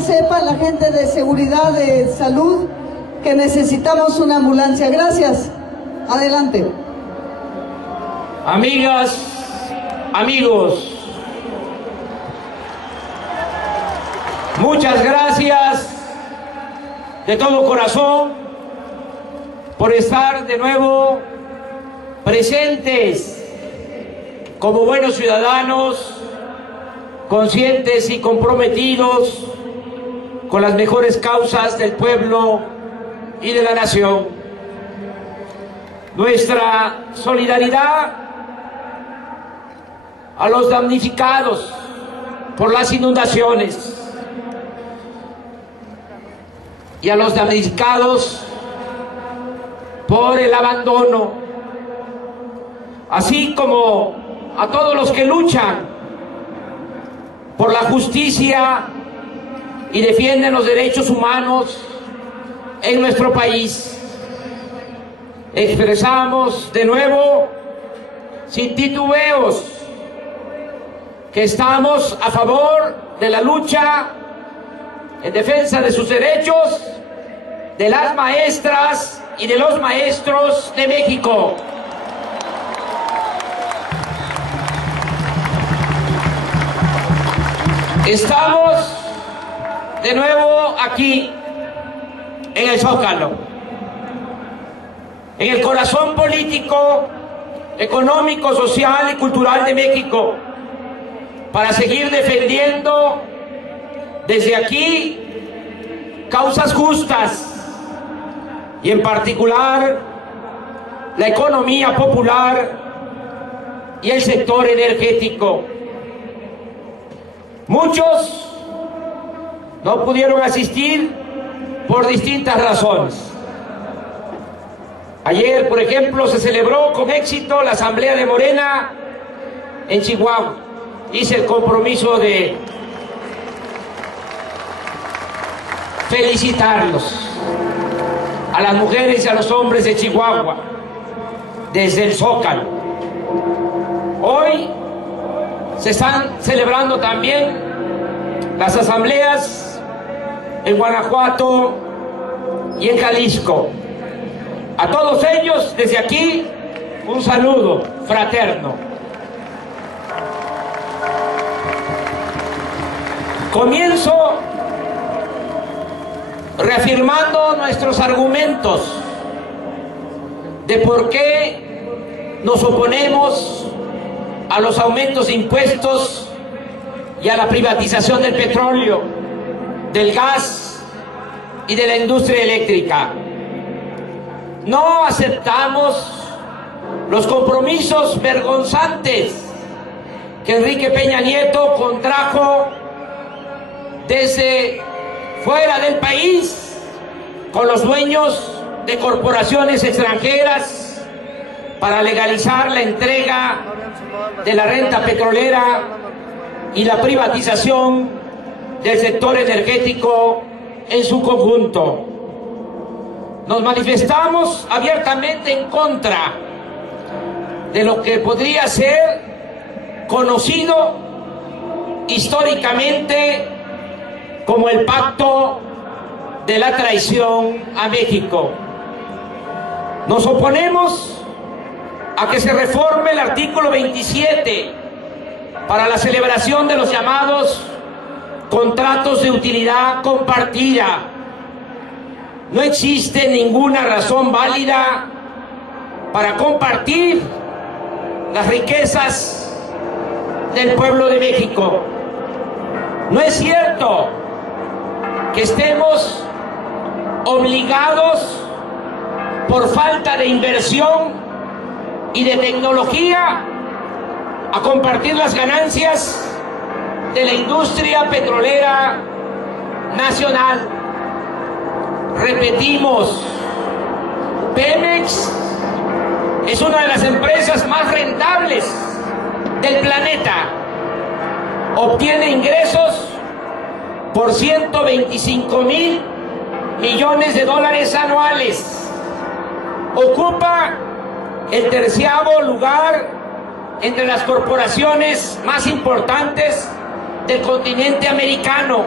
que sepan la gente de seguridad, de salud, que necesitamos una ambulancia. Gracias. Adelante. Amigas, amigos, muchas gracias de todo corazón por estar de nuevo presentes como buenos ciudadanos, conscientes y comprometidos con las mejores causas del pueblo y de la nación. Nuestra solidaridad a los damnificados por las inundaciones y a los damnificados por el abandono, así como a todos los que luchan por la justicia y defienden los derechos humanos en nuestro país. Expresamos de nuevo, sin titubeos, que estamos a favor de la lucha en defensa de sus derechos, de las maestras y de los maestros de México. Estamos de nuevo aquí en el Zócalo, en el corazón político, económico, social y cultural de México, para seguir defendiendo desde aquí causas justas y en particular la economía popular y el sector energético. Muchos no pudieron asistir por distintas razones. Ayer, por ejemplo, se celebró con éxito la asamblea de Morena en Chihuahua. Hice el compromiso de felicitarlos a las mujeres y a los hombres de Chihuahua desde el Zócalo. Hoy se están celebrando también las asambleas en Guanajuato y en Jalisco. A todos ellos, desde aquí, un saludo fraterno. Comienzo reafirmando nuestros argumentos de por qué nos oponemos a los aumentos de impuestos y a la privatización del petróleo, del gas y de la industria eléctrica. No aceptamos los compromisos vergonzantes que Enrique Peña Nieto contrajo desde fuera del país con los dueños de corporaciones extranjeras para legalizar la entrega de la renta petrolera y la privatización del sector energético en su conjunto. Nos manifestamos abiertamente en contra de lo que podría ser conocido históricamente como el pacto de la traición a México. Nos oponemos a que se reforme el artículo 27 para la celebración de los llamados contratos de utilidad compartida. No existe ninguna razón válida para compartir las riquezas del pueblo de México. No es cierto que estemos obligados por falta de inversión y de tecnología a compartir las ganancias de la industria petrolera nacional. Repetimos, Pemex es una de las empresas más rentables del planeta. Obtiene ingresos por 125,000 millones de dólares anuales. Ocupa el 13º lugar entre las corporaciones más importantes del continente americano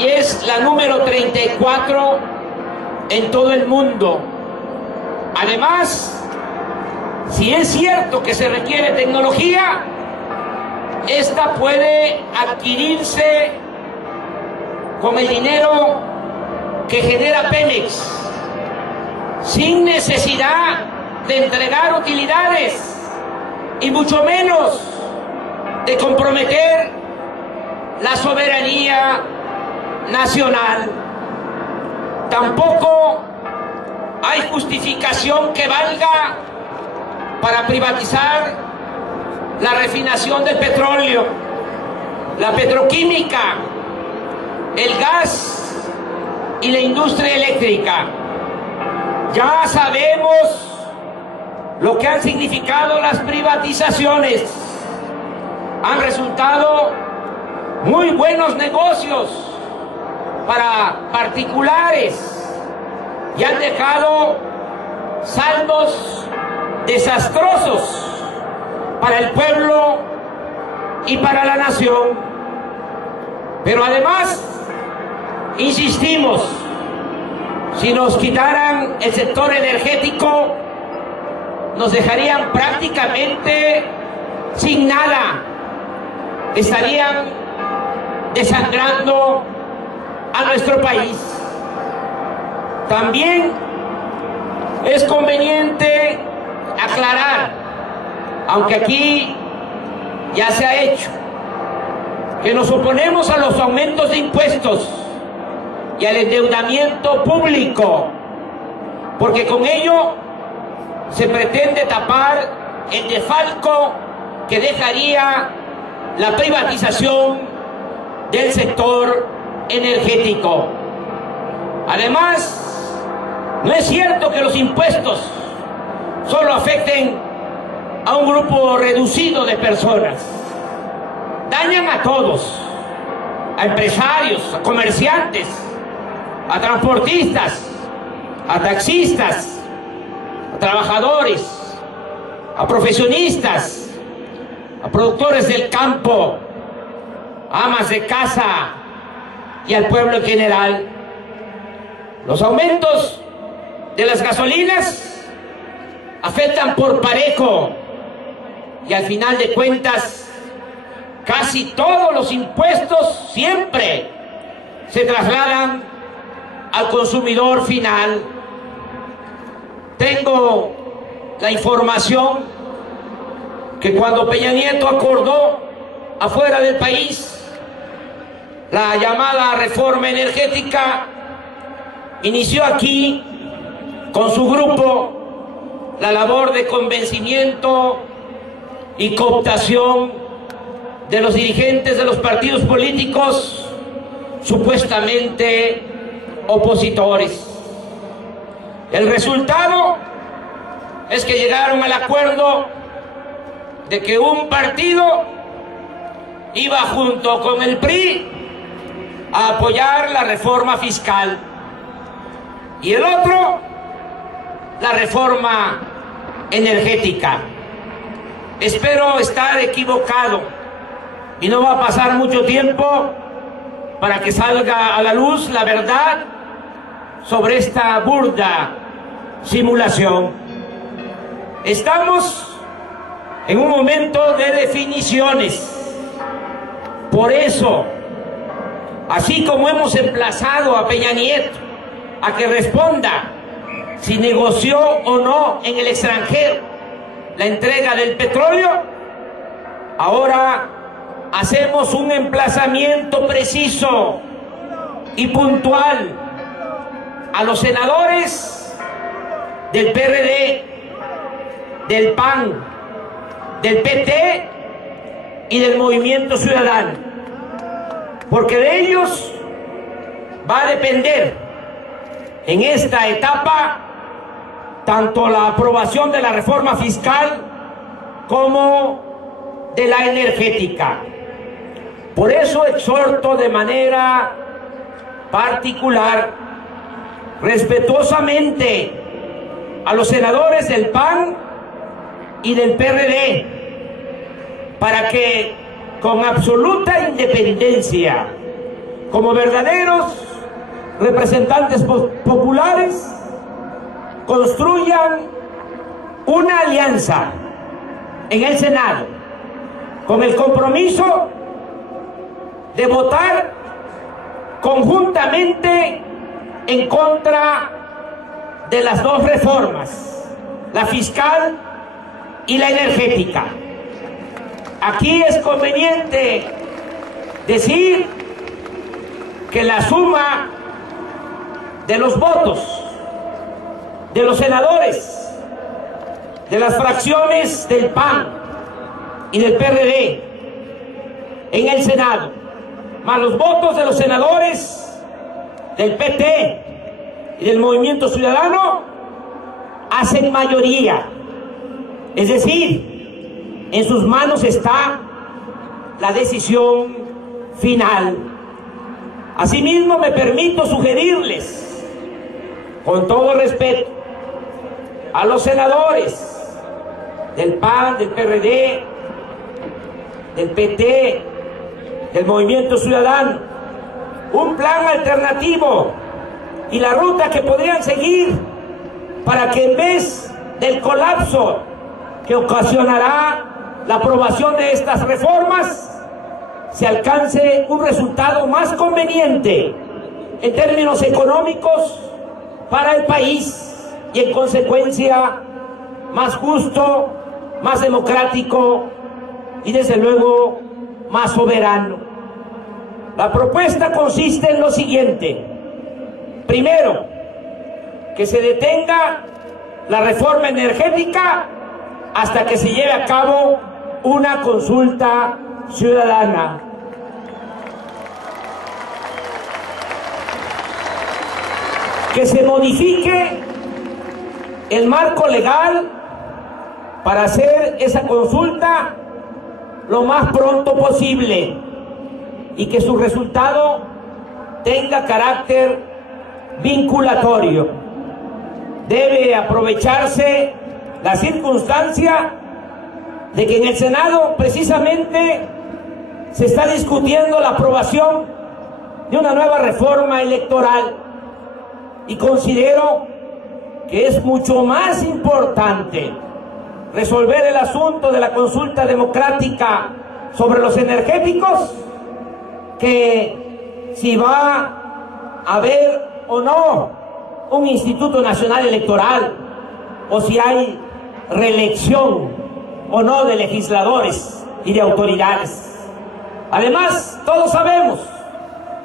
y es la número 34 en todo el mundo. Además, si es cierto que se requiere tecnología, esta puede adquirirse con el dinero que genera Pemex, sin necesidad de entregar utilidades y mucho menos de comprometer la soberanía nacional. Tampoco hay justificación que valga para privatizar la refinación del petróleo, la petroquímica, el gas y la industria eléctrica. Ya sabemos lo que han significado las privatizaciones. Han resultado muy buenos negocios para particulares y han dejado saldos desastrosos para el pueblo y para la nación. Pero además, insistimos, si nos quitaran el sector energético, nos dejarían prácticamente sin nada. Estarían desangrando a nuestro país. También es conveniente aclarar, aunque aquí ya se ha hecho, que nos oponemos a los aumentos de impuestos y al endeudamiento público, porque con ello se pretende tapar el desfalco que dejaría la privatización del sector energético. Además, no es cierto que los impuestos solo afecten a un grupo reducido de personas. Dañan a todos, a empresarios, a comerciantes, a transportistas, a taxistas, a trabajadores, a profesionistas, a productores del campo, a amas de casa y al pueblo en general. Los aumentos de las gasolinas afectan por parejo y al final de cuentas casi todos los impuestos siempre se trasladan al consumidor final. Tengo la información que cuando Peña Nieto acordó afuera del país la llamada reforma energética, inició aquí con su grupo la labor de convencimiento y cooptación de los dirigentes de los partidos políticos supuestamente opositores. El resultado es que llegaron al acuerdo de que un partido iba junto con el PRI a apoyar la reforma fiscal y el otro la reforma energética. Espero estar equivocado y no va a pasar mucho tiempo para que salga a la luz la verdad sobre esta burda simulación. Estamos en un momento de definiciones. Por eso, así como hemos emplazado a Peña Nieto a que responda si negoció o no en el extranjero la entrega del petróleo, ahora hacemos un emplazamiento preciso y puntual a los senadores del PRD, del PAN, del PT y del Movimiento Ciudadano, porque de ellos va a depender en esta etapa tanto la aprobación de la reforma fiscal como de la energética. Por eso exhorto de manera particular, respetuosamente, a los senadores del PAN y del PRD para que con absoluta independencia como verdaderos representantes populares, construyan una alianza en el Senado con el compromiso de votar conjuntamente en contra de las dos reformas, la fiscal y la energética. Aquí es conveniente decir que la suma de los votos de los senadores de las fracciones del PAN y del PRD en el Senado, más los votos de los senadores del PT y del Movimiento Ciudadano, hacen mayoría. Es decir, en sus manos está la decisión final. Asimismo, me permito sugerirles, con todo respeto, a los senadores del PAN, del PRD, del PT, del Movimiento Ciudadano, un plan alternativo y la ruta que podrían seguir para que en vez del colapso que ocasionará la aprobación de estas reformas, se alcance un resultado más conveniente en términos económicos para el país y en consecuencia más justo, más democrático y desde luego más soberano. La propuesta consiste en lo siguiente: primero, que se detenga la reforma energética hasta que se lleve a cabo una consulta ciudadana. Que se modifique el marco legal para hacer esa consulta lo más pronto posible y que su resultado tenga carácter vinculatorio. Debe aprovecharse la circunstancia de que en el Senado precisamente se está discutiendo la aprobación de una nueva reforma electoral y considero que es mucho más importante resolver el asunto de la consulta democrática sobre los energéticos que si va a haber o no un Instituto Nacional Electoral o si hay reelección o no de legisladores y de autoridades. Además, todos sabemos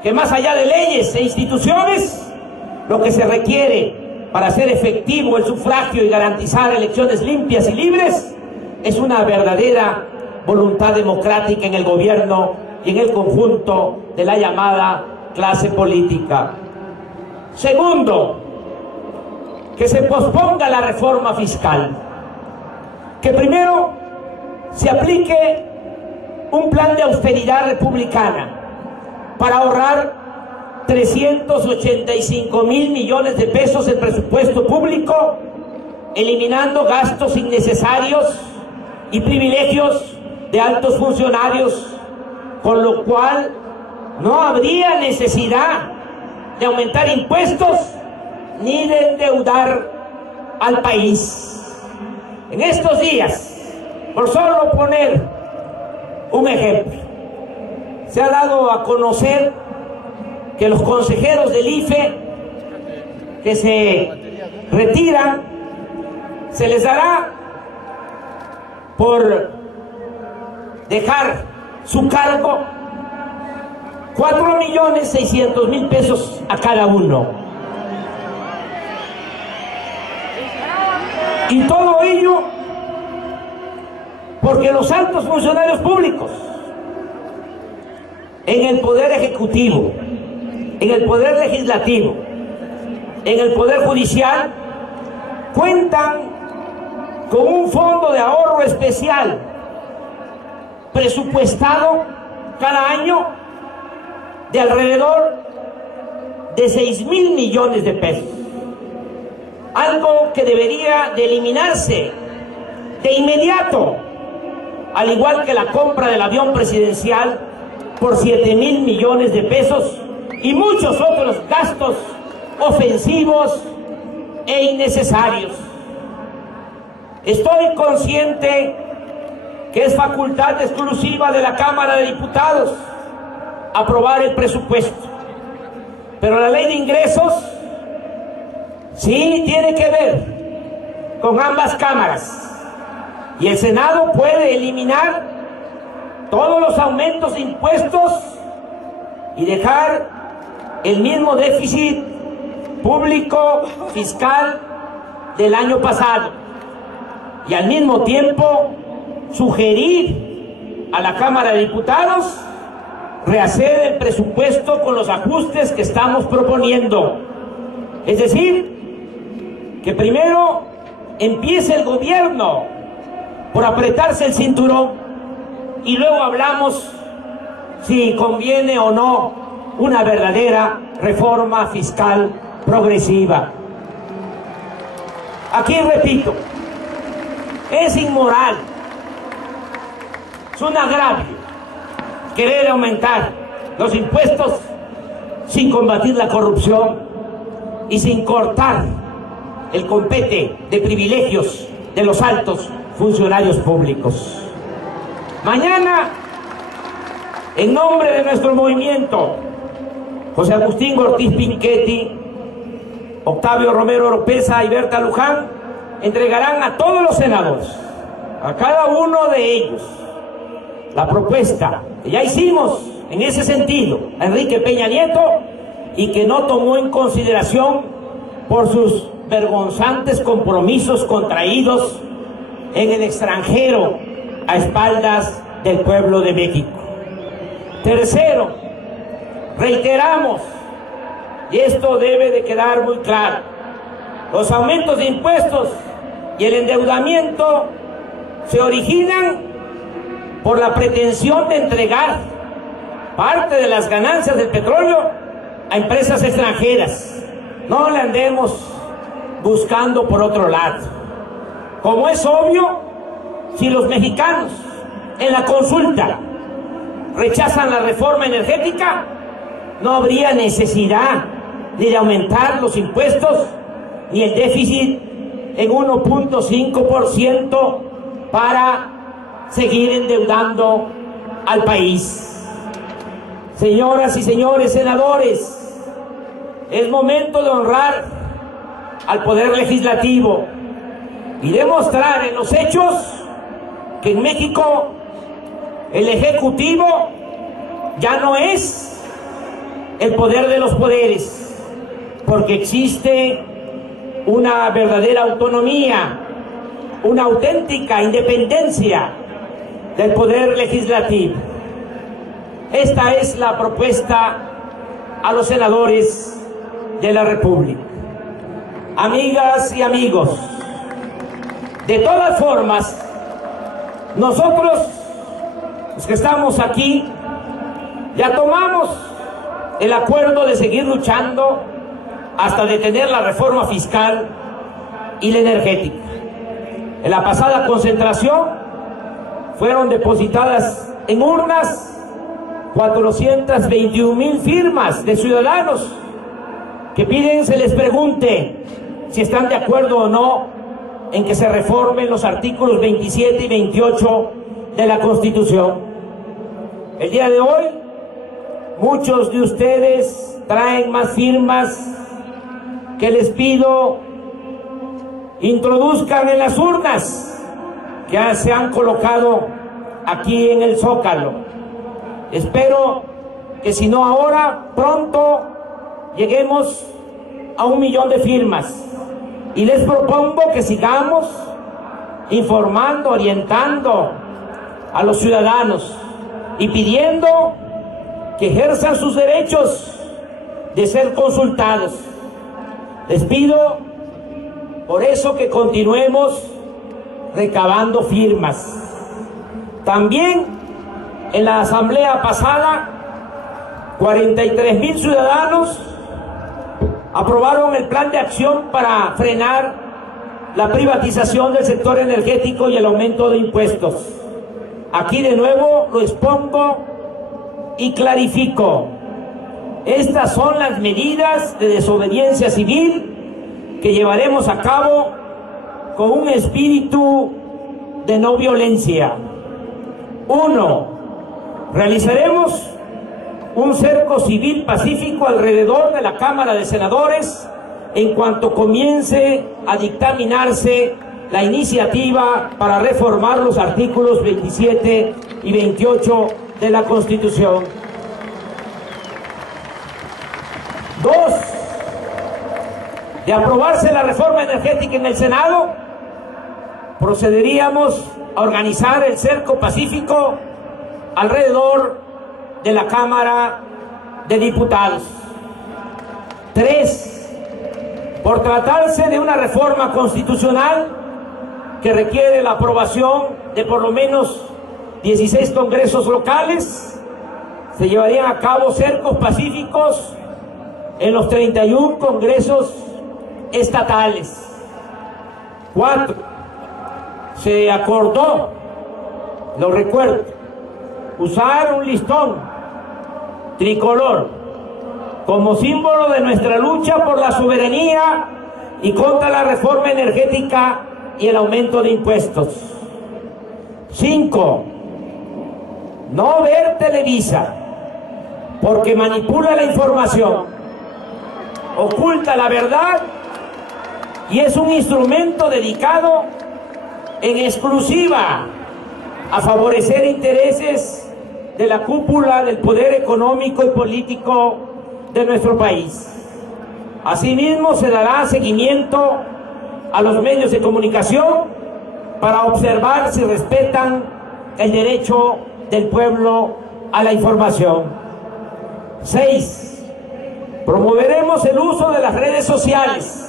que más allá de leyes e instituciones, lo que se requiere para hacer efectivo el sufragio y garantizar elecciones limpias y libres es una verdadera voluntad democrática en el gobierno y en el conjunto de la llamada clase política. Segundo, que se posponga la reforma fiscal, que primero se aplique un plan de austeridad republicana para ahorrar 385.000 millones de pesos del presupuesto público, eliminando gastos innecesarios y privilegios de altos funcionarios, con lo cual no habría necesidad de aumentar impuestos ni de endeudar al país. En estos días, por solo poner un ejemplo, se ha dado a conocer que los consejeros del IFE que se retiran, se les dará por dejar su cargo 4.600.000 pesos a cada uno. Y todo ello porque los altos funcionarios públicos en el Poder Ejecutivo, en el Poder Legislativo, en el Poder Judicial, cuentan con un fondo de ahorro especial presupuestado cada año de alrededor de 6.000 millones de pesos. Algo que debería de eliminarse de inmediato, al igual que la compra del avión presidencial por 7.000 millones de pesos y muchos otros gastos ofensivos e innecesarios. Estoy consciente que es facultad exclusiva de la Cámara de Diputados aprobar el presupuesto, pero la ley de ingresos sí tiene que ver con ambas cámaras, y el Senado puede eliminar todos los aumentos de impuestos y dejar el mismo déficit público fiscal del año pasado, y al mismo tiempo sugerir a la Cámara de Diputados rehacer el presupuesto con los ajustes que estamos proponiendo. Es decir, que primero empiece el gobierno por apretarse el cinturón y luego hablamos si conviene o no una verdadera reforma fiscal progresiva. Aquí repito, es inmoral, es un agravio querer aumentar los impuestos sin combatir la corrupción y sin cortar el compete de privilegios de los altos funcionarios públicos. Mañana, en nombre de nuestro movimiento, José Agustín Ortiz Pinchetti, Octavio Romero Oropeza y Berta Luján entregarán a todos los senadores, a cada uno de ellos, la propuesta que ya hicimos en ese sentido a Enrique Peña Nieto y que no tomó en consideración por sus vergonzantes compromisos contraídos en el extranjero a espaldas del pueblo de México. Tercero, reiteramos, y esto debe de quedar muy claro, los aumentos de impuestos y el endeudamiento se originan por la pretensión de entregar parte de las ganancias del petróleo a empresas extranjeras. No le andemos buscando por otro lado. Como es obvio, si los mexicanos en la consulta rechazan la reforma energética, no habría necesidad ni de aumentar los impuestos ni el déficit en 1.5% para seguir endeudando al país. Señoras y señores senadores, es momento de honrar al Poder Legislativo y demostrar en los hechos que en México el Ejecutivo ya no es el poder de los poderes, porque existe una verdadera autonomía, una auténtica independencia del Poder Legislativo. Esta es la propuesta a los senadores de la República. Amigas y amigos, de todas formas, nosotros, los que estamos aquí, ya tomamos el acuerdo de seguir luchando hasta detener la reforma fiscal y la energética. En la pasada concentración fueron depositadas en urnas 421,000 firmas de ciudadanos que piden se les pregunte si están de acuerdo o no en que se reformen los artículos 27 y 28 de la Constitución. El día de hoy, muchos de ustedes traen más firmas que les pido introduzcan en las urnas que se han colocado aquí en el Zócalo. Espero que si no ahora, pronto lleguemos a 1 millón de firmas. Y les propongo que sigamos informando, orientando a los ciudadanos y pidiendo que ejerzan sus derechos de ser consultados. Les pido por eso que continuemos recabando firmas. También en la asamblea pasada, 43,000 ciudadanos aprobaron el plan de acción para frenar la privatización del sector energético y el aumento de impuestos. Aquí de nuevo lo expongo y clarifico. Estas son las medidas de desobediencia civil que llevaremos a cabo con un espíritu de no violencia. 1. Realizaremos un cerco civil pacífico alrededor de la Cámara de Senadores en cuanto comience a dictaminarse la iniciativa para reformar los artículos 27 y 28 de la Constitución. 2. De aprobarse la reforma energética en el Senado, procederíamos a organizar el cerco pacífico alrededor de la Cámara de Diputados. 3. Por tratarse de una reforma constitucional que requiere la aprobación de por lo menos 16 congresos locales, se llevarían a cabo cercos pacíficos en los 31 congresos estatales. 4. Se acordó, lo recuerdo, usar un listón tricolor como símbolo de nuestra lucha por la soberanía y contra la reforma energética y el aumento de impuestos. 5. No ver Televisa, porque manipula la información, oculta la verdad y es un instrumento dedicado en exclusiva a favorecer intereses de la cúpula del poder económico y político de nuestro país. Asimismo, se dará seguimiento a los medios de comunicación para observar si respetan el derecho del pueblo a la información. 6. Promoveremos el uso de las redes sociales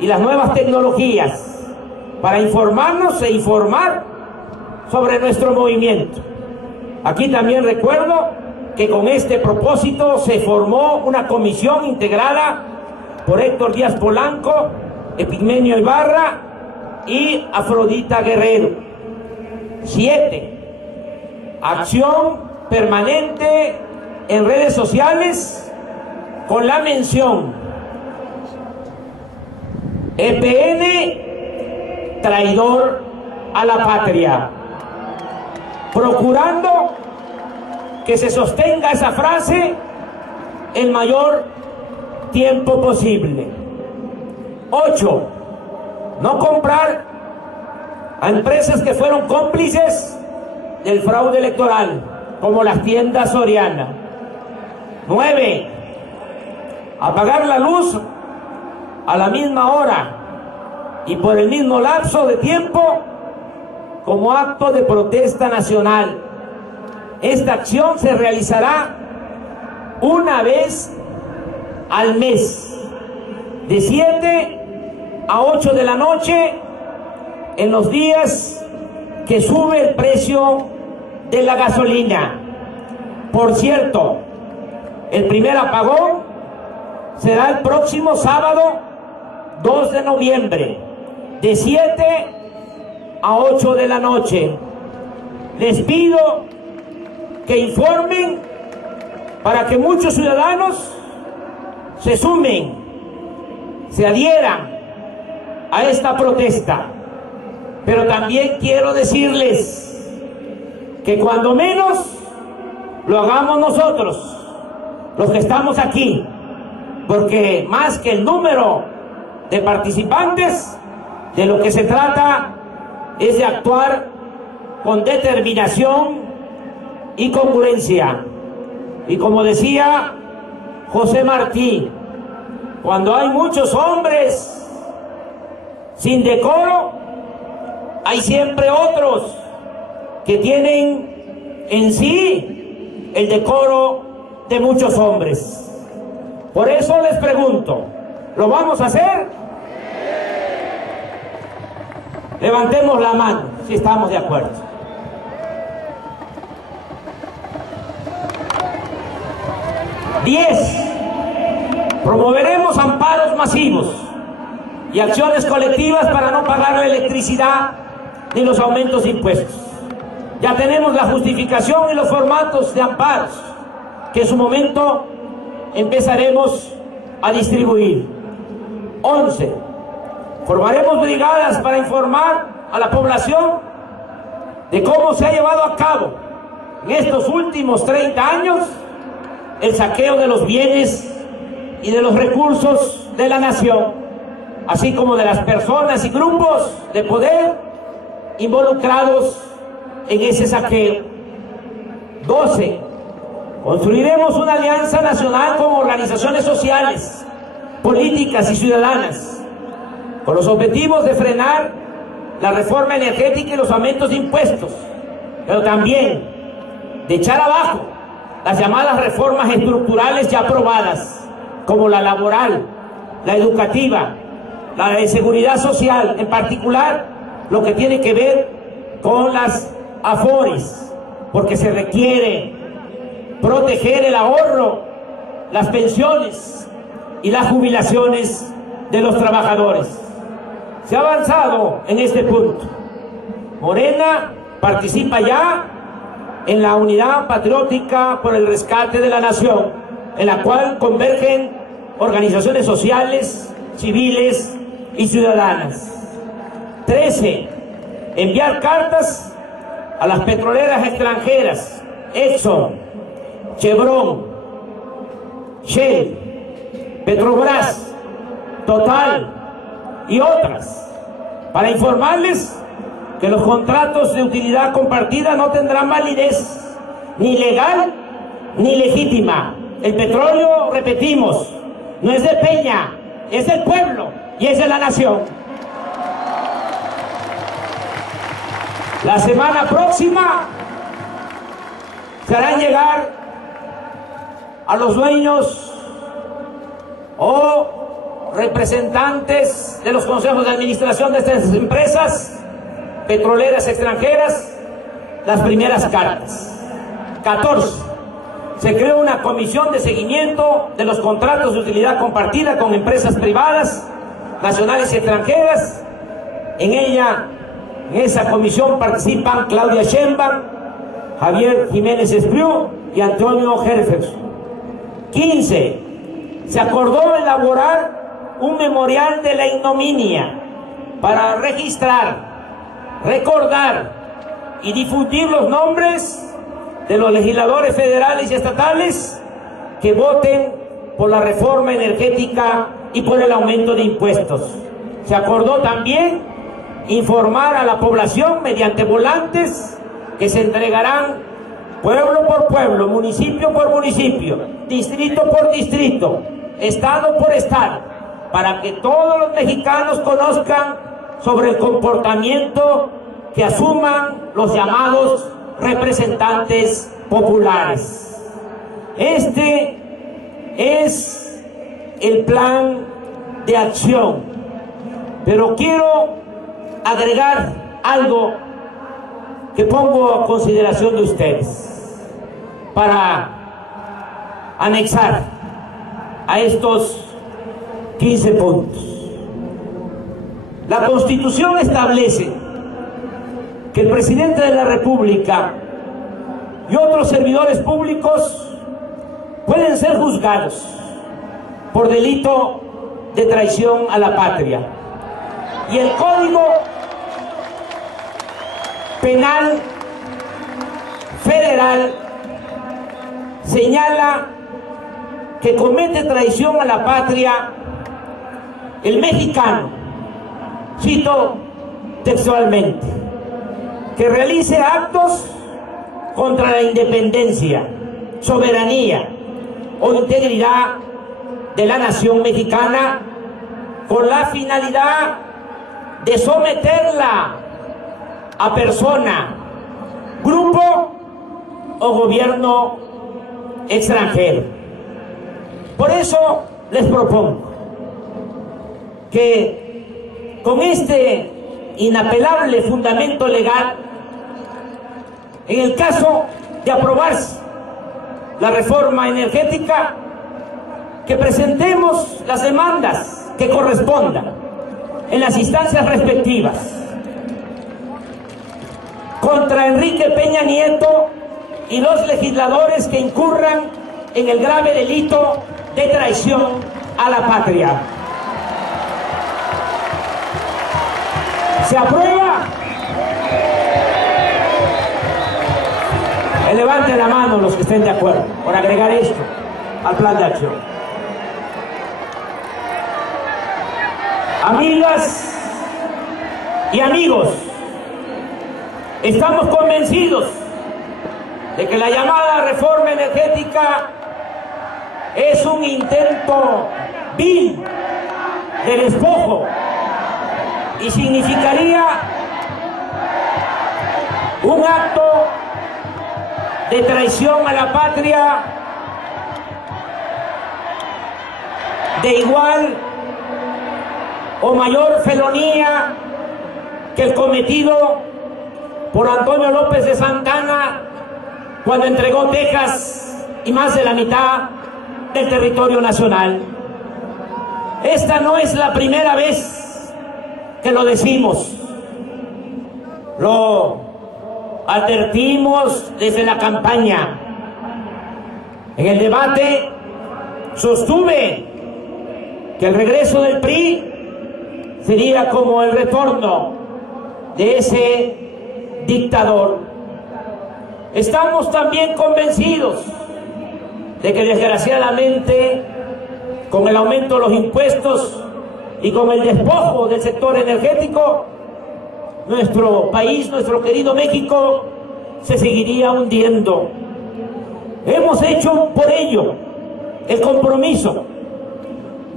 y las nuevas tecnologías para informarnos e informar sobre nuestro movimiento. Aquí también recuerdo que con este propósito se formó una comisión integrada por Héctor Díaz Polanco, Epigmenio Ibarra y Afrodita Guerrero. 7. Acción permanente en redes sociales con la mención EPN traidor a la patria, procurando que se sostenga esa frase el mayor tiempo posible. 8. No comprar a empresas que fueron cómplices del fraude electoral, como las tiendas Soriana. 9. Apagar la luz a la misma hora y por el mismo lapso de tiempo como acto de protesta nacional. Esta acción se realizará una vez al mes, de 7 a 8 de la noche, en los días que sube el precio de la gasolina. Por cierto, el primer apagón será el próximo sábado 2 de noviembre, de 7 a 8 de la noche. Les pido que informen para que muchos ciudadanos se sumen, se adhieran a esta protesta. Pero también quiero decirles que cuando menos lo hagamos nosotros, los que estamos aquí, porque más que el número de participantes, de lo que se trata es de actuar con determinación y congruencia. Y como decía José Martí, cuando hay muchos hombres sin decoro, hay siempre otros que tienen en sí el decoro de muchos hombres. Por eso les pregunto, ¿lo vamos a hacer? Levantemos la mano si estamos de acuerdo. 10. Promoveremos amparos masivos y acciones colectivas para no pagar la electricidad ni los aumentos de impuestos. Ya tenemos la justificación y los formatos de amparos que en su momento empezaremos a distribuir. 11. Formaremos brigadas para informar a la población de cómo se ha llevado a cabo en estos últimos 30 años el saqueo de los bienes y de los recursos de la nación, así como de las personas y grupos de poder involucrados en ese saqueo. 12. Construiremos una alianza nacional con organizaciones sociales, políticas y ciudadanas, con los objetivos de frenar la reforma energética y los aumentos de impuestos, pero también de echar abajo las llamadas reformas estructurales ya aprobadas, como la laboral, la educativa, la de seguridad social, en particular lo que tiene que ver con las AFORES, porque se requiere proteger el ahorro, las pensiones y las jubilaciones de los trabajadores. Se ha avanzado en este punto. Morena participa ya en la Unidad Patriótica por el Rescate de la Nación, en la cual convergen organizaciones sociales, civiles y ciudadanas. 13. Enviar cartas a las petroleras extranjeras, Exxon, Chevron, Shell, Petrobras, Total y otras, para informarles que los contratos de utilidad compartida no tendrán validez ni legal ni legítima. El petróleo, repetimos, no es de Peña, es del pueblo y es de la nación. La semana próxima se harán llegar a los dueños o representantes de los consejos de administración de estas empresas petroleras extranjeras las primeras cartas. 14. Se creó una comisión de seguimiento de los contratos de utilidad compartida con empresas privadas, nacionales y extranjeras. En esa comisión participan Claudia Sheinbaum, Javier Jiménez Espriu y Antonio Jefferson. 15. Se acordó elaborar un memorial de la ignominia para registrar, recordar y difundir los nombres de los legisladores federales y estatales que voten por la reforma energética y por el aumento de impuestos. Se acordó también informar a la población mediante volantes que se entregarán pueblo por pueblo, municipio por municipio, distrito por distrito, estado por estado, para que todos los mexicanos conozcan sobre el comportamiento que asuman los llamados representantes populares. Este es el plan de acción, pero quiero agregar algo que pongo a consideración de ustedes para anexar a estos 15 puntos. La Constitución establece que el presidente de la República y otros servidores públicos pueden ser juzgados por delito de traición a la patria. Y el Código Penal Federal señala que comete traición a la patria el mexicano, cito textualmente, que realice actos contra la independencia, soberanía o integridad de la nación mexicana con la finalidad de someterla a persona, grupo o gobierno extranjero. Por eso les propongo que con este inapelable fundamento legal, en el caso de aprobarse la reforma energética, que presentemos las demandas que correspondan en las instancias respectivas contra Enrique Peña Nieto y los legisladores que incurran en el grave delito de traición a la patria. ¿Se aprueba? Levanten la mano los que estén de acuerdo por agregar esto al plan de acción. Amigas y amigos, estamos convencidos de que la llamada reforma energética es un intento vil de despojo y significaría un acto de traición a la patria de igual o mayor felonía que el cometido por Antonio López de Santana cuando entregó Texas y más de la mitad del territorio nacional. Esta no es la primera vez que lo decimos. Lo advertimos desde la campaña. En el debate sostuve que el regreso del PRI sería como el retorno de ese dictador. Estamos también convencidos de que desgraciadamente con el aumento de los impuestos y con el despojo del sector energético, nuestro país, nuestro querido México, se seguiría hundiendo. Hemos hecho por ello el compromiso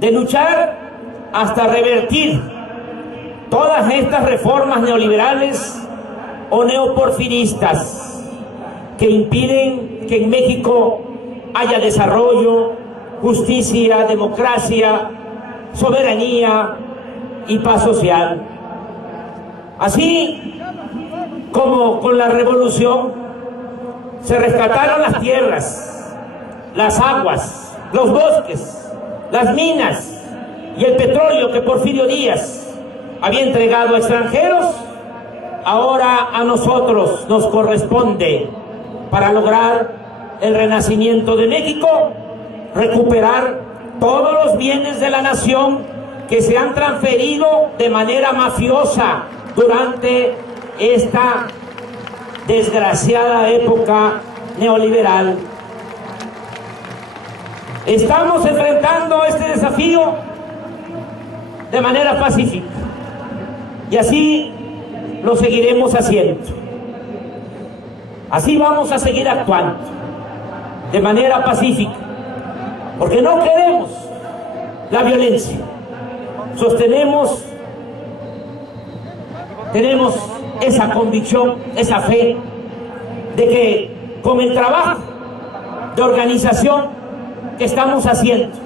de luchar hasta revertir todas estas reformas neoliberales o neoporfiristas que impiden que en México haya desarrollo, justicia, democracia, soberanía y paz social. Así como con la revolución se rescataron las tierras, las aguas, los bosques, las minas y el petróleo que Porfirio Díaz había entregado a extranjeros, ahora a nosotros nos corresponde, para lograr el renacimiento de México, recuperar todos los bienes de la nación que se han transferido de manera mafiosa durante esta desgraciada época neoliberal. Estamos enfrentando este desafío de manera pacífica y así lo seguiremos haciendo. Así vamos a seguir actuando de manera pacífica, porque no queremos la violencia. Tenemos esa convicción, esa fe de que con el trabajo de organización que estamos haciendo,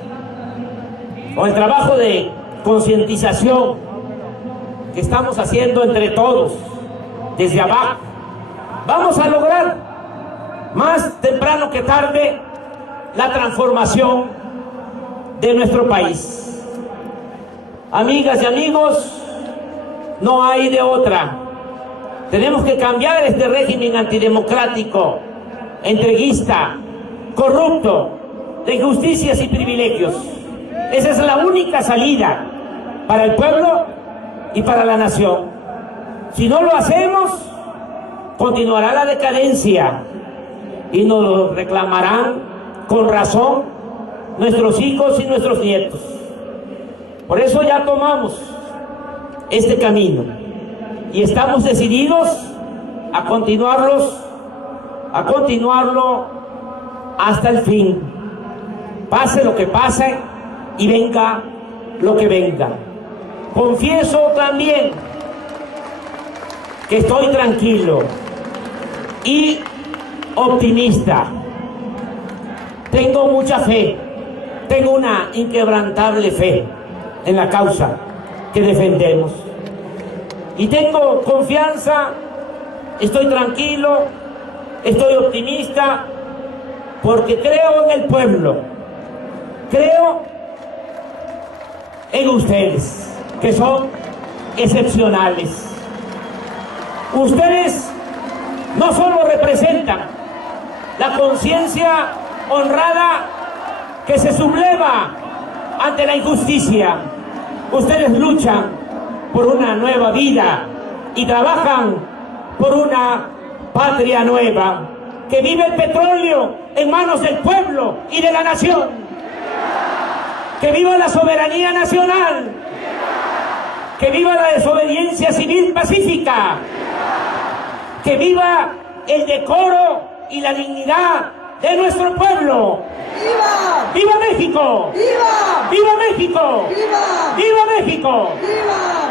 con el trabajo de concientización que estamos haciendo entre todos, desde abajo, vamos a lograr más temprano que tarde la transformación de nuestro país. Amigas y amigos, no hay de otra. Tenemos que cambiar este régimen antidemocrático, entreguista, corrupto, de injusticias y privilegios. Esa es la única salida para el pueblo y para la nación. Si no lo hacemos, continuará la decadencia y nos lo reclamarán con razón nuestros hijos y nuestros nietos. Por eso ya tomamos este camino y estamos decididos a continuarlo hasta el fin, pase lo que pase y venga lo que venga. Confieso también que estoy tranquilo y optimista. Tengo mucha fe, tengo una inquebrantable fe en la causa que defendemos. Y tengo confianza, estoy tranquilo, estoy optimista, porque creo en el pueblo, creo en ustedes, que son excepcionales. Ustedes no solo representan la conciencia honrada que se subleva ante la injusticia. Ustedes luchan por una nueva vida y trabajan por una patria nueva. Que vive el petróleo en manos del pueblo y de la nación. Que viva la soberanía nacional. Que viva la desobediencia civil pacífica. Que viva el decoro y la dignidad de nuestro pueblo. ¡Viva! ¡Viva México! ¡Viva! ¡Viva México! ¡Viva! ¡Viva México! ¡Viva!